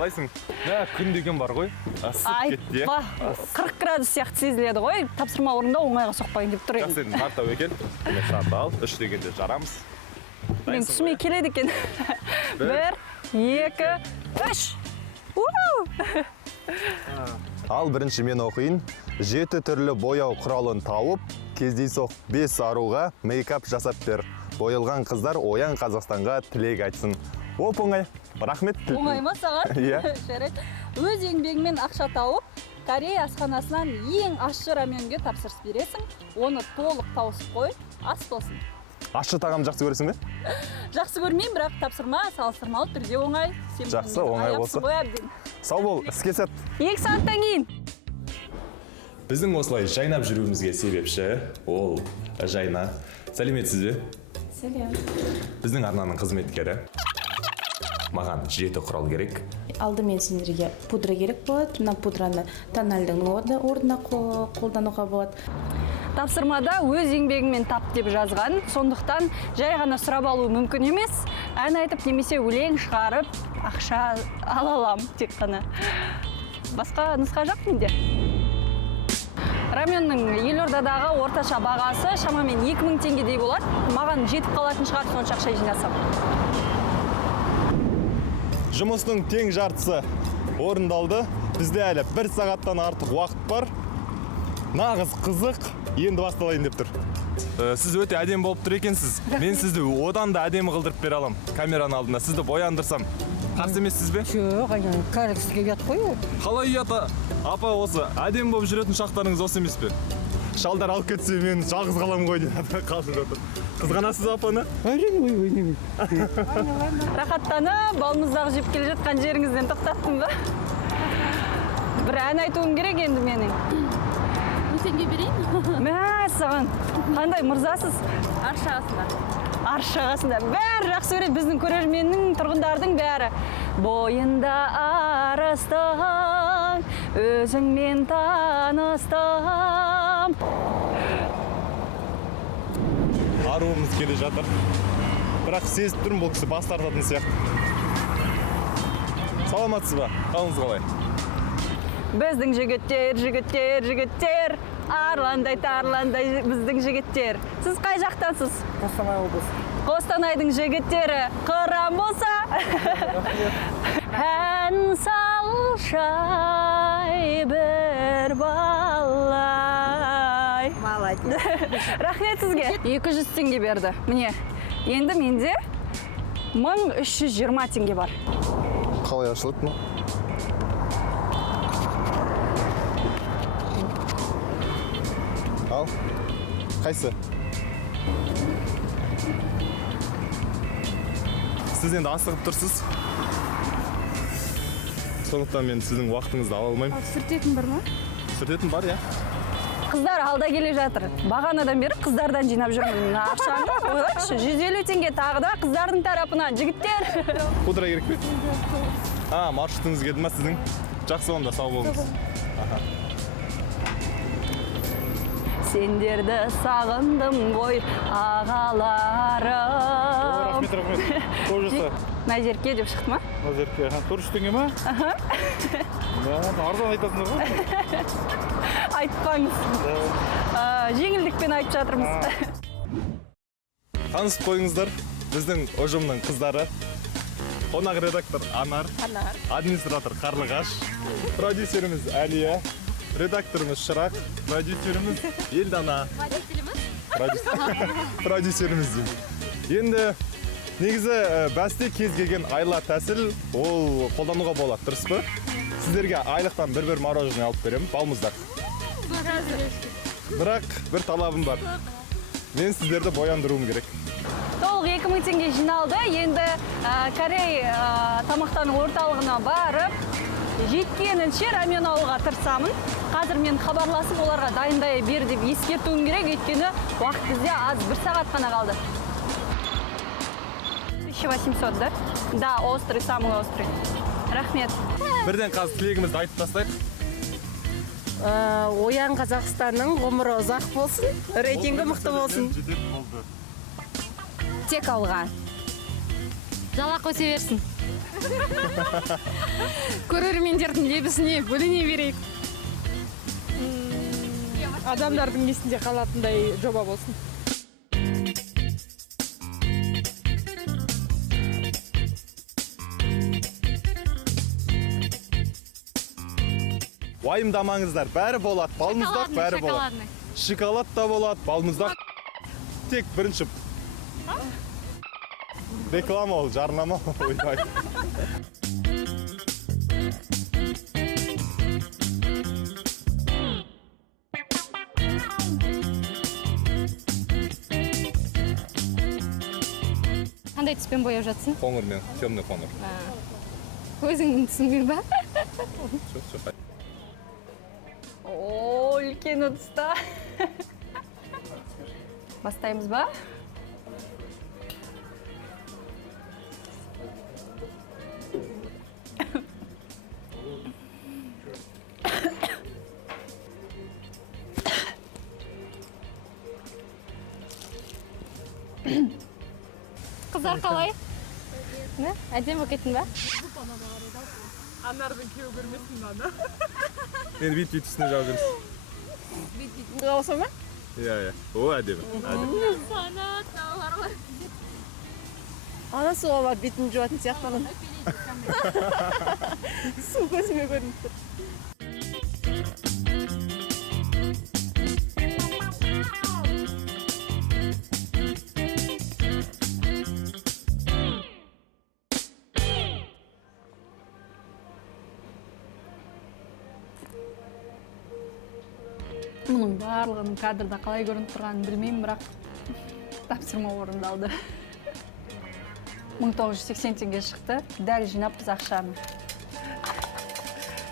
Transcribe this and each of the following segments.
қалайсың? Күн деген бар ғой. Ысып кетті. 40 градус сияқты сезіледі ғой. Тапсырма орындау оңайға соқпайын деп тұр едім. Жақсы, нарта өкел. Мен шарты ал, 3 дегенде жарамыз. Мен түсіме келеді екен. 1, 2, 3. Ал бірінші мен оқиын. 7 түрлі бояу құралын тауып, кездейсоқ 5 аруға мейкап жасап бер. Бойылған қыздар Оян Қазақстанға тілек айтсын. Оп-оңай. Рахмет. Оңай ма саған? Иә. Жарайды. Өз еңбегімен ақша тауып, Корея асханасынан ең ащы раменге тапсырыс бересің. Оны толық тауысып қой, ас болсын. Ащы тағам жақсы көресің бе? Жақсы көрмеймін, бірақ тапсырма салыстырмалы түрде оңай. Жақсы, оңай болса. Сау бол, іске сәт. 2 сағаттан кейін. Біздің осылай жайнап жүруімізге себепші ол Жайна. Сәлеметсіз бе? Сәлем. Біздің арнаның қызметкері. Маған 7 құрал керек. Алдымен сендерге пудра керек болады. Мына пудраны тональдың орнына қолдануға болады. Тапсырмада өз еңбегімен тап деп жазған, сондықтан жай ғана сұрап алу мүмкін емес. Ән айтып немесе өлең шығарып, ақша ала алам тек қана. Басқа нұсқа жоқ менде. Раменнің Елордадағы орташа бағасы шамамен 2000 теңгедей болады. Маған жетіп қалатын шығар, сонша ақша жинасам. Жұмыстың тең жартысы орындалды. Бізде әлі 1 сағаттан артық уақыт бар. Нағыз қызық, енді басталайын деп тұр. Сіз өте әдемі болып тұр екенсіз. Мен сізді одан да әдемі қылдырып бере алам. Камераның алдында сізді бояндырсам. Қарсы емессіз бе? Жоқ, кәрісізге ұят қой ол. Қалай ұят, апа, осы әдемі болып жүретін шақтарыңыз осы емес пе? Шалдар алып кетсе, мен жалғыз қалам ғой дейді. Қалжың жатыр. Қызғанасыз апаны? Ой, неме. Рахаттанып, балымыздағы жеп келе жатқан жеріңізден тоқтаттым ба? Бір ән айтуым керек енді менің. Теңге берейін? Мә, саған. Қандай мырзасыз? Аршағасында. Бәрі жақсы көреді, біздің көрерменнің, тұрғындардың бәрі. Бойында арыстың, өзіңмен таныстым. Аруымыз келе жатыр. Бірақ сезіп тұрмын, бұл кісі бас тартатын сияқты. Саламатсыз ба? Қалыңыз қалай? Біздің жігіттер, арландай тарландай біздің жігіттер. Сіз қай жақтансыз? Қостанай облысы. Қостанайдың жігіттері қыран болса. Ән салшай бір балай. Молодец. Рахмет сізге. 200 теңге берді. Міне, енді менде 1320 теңге бар. Қалай ашылады ма? Ал, қайсы? Сіз енді асығып тұрсыз. Сондықтан мен сіздің уақытыңызды ала алмаймын. Сүртетін бар ма? Сүртетін бар, я? Қыздар алда келе жатыр. Бағанадан бері қыздардан жинап жүрмін. Ақшаны ойлайықшы, 150 теңге тағы да қыздардың тарапынан. Жігіттер! Пудра керек пе? Маршрутыңыз келді ма сіздің? Жақсы онда, сау болыңыз. Сендерді сағындым ғой ағаларым. Рахмет. Тоже Назерке деп шықты ма? Назерке, 400 теңге ма? Арзан айтасыңдар ғой? Айтпаңыз. Жеңілдікпен айтып жатырмыз. Танысып қойыңыздар, біздің ұжымның қыздары. Қонақ редактор Анар, администратор Қарлығаш, продюсеріміз Әлия, редакторымыз Шырақ, продюсеріміз Елдана. Продюсеріміз деймін. Енді негізі бәсте кез келген айла тәсіл ол қолдануға болады, дұрыс па? Сіздерге айлықтан бір мороженое алып беремін, балмұздақ. Бірақ бір талабым бар. Мен сіздерді бояндыруым керек. Толық 2000 теңге жиналды. Енді Корей тамақтану орталығына барып, жеткенінше рамен алуға тырысамын. Қазір мен хабарласып оларға дайындай бер деп ескертуім керек, өйткені уақыт бізде аз, 1 сағат қана қалды. 1800, да? Да, острый, самый острый. Рахмет. Бірден қазір тілегімізді айтып тастайық. Оян Қазақстанның ғұмыры ұзақ болсын, рейтингі мықты болсын. Тек алға. Жалақы өсе берсін. Көрермендердің лебізіне бөлене берейік. Адамдардың есінде қалатындай жоба болсын. Уайымдамаңыздар, бәрі болады. Балмұздақ бәрі болады. Шоколад да болады, балмұздақ. Тек бірінші реклама ол, жарнама ойбай. Қандай түспен бояп жатсың? Қоңырмен, темный қоңыр. Өзің түсінбей ба? Жоқ. О, үлкен ұтыста. Бастаймыз ба? Қыздар қалай? Не? Әдемі кеттің ба? Анардың кеу көрмесін ана. Енді бит үстіне жауып жүрсіз. Қаласа ма? Иә. О, әдемі. Ана суға бар, бетін жуатын сияқтанын. Су көзіме көрініп тұр. Мұның барлығының кадрда қалай көрініп тұрғанын білмеймін, бірақ тапсырма орындалды. 1980 теңге шықты, дәл жинаппыз ақшаны.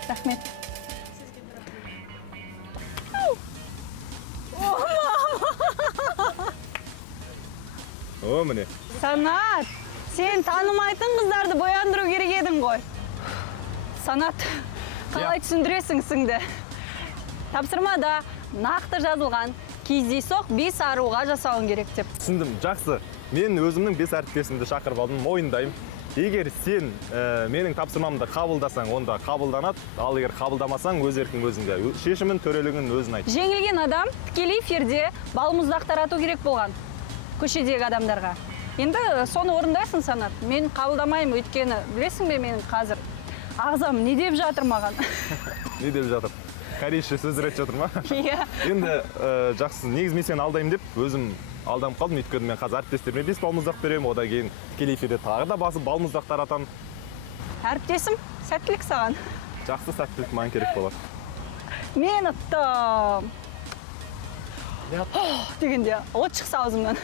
Рахмет. О, міне. Санат, сен танымайтын қыздарды бояндыру керек едің ғой. Санат, қалай түсіндіресің ісіңді? Тапсырмада нақты жазылған кездейсоқ 5 аруға жасауын керек деп. Түсіндім, жақсы. Мен өзімнің 5 әріптесімді шақырып алдым, мойындаймын. Егер сен менің тапсырмамды қабылдасаң, онда қабылданады. Ал егер қабылдамасаң, өз еркің өзіңде. Шешімін, төрелігін өзің айт. Жеңілген адам тікелей эфирде балмұздақ тарату керек болған көшедегі адамдарға. Енді соны орындайсың, Санат. Мен қабылдамаймын, өйткені білесің бе, менің қазір ағзам не деп жатыр маған? Не деп жатыр? Корейше сөз айтып жатыр ма? Иә. Енді жақсы, негізі мен сені алдаймын деп өзім алданып қалдым. Өйткені мен қазір әріптестеріме 5 балмұздақ беремін, одан кейін тікелей эфирде тағы да басып балмұздақ таратамын. Әріптесім, сәттілік саған. Жақсы, сәттілік маған керек болады. Мен ұттым. Дегенде от шықса аузымнан.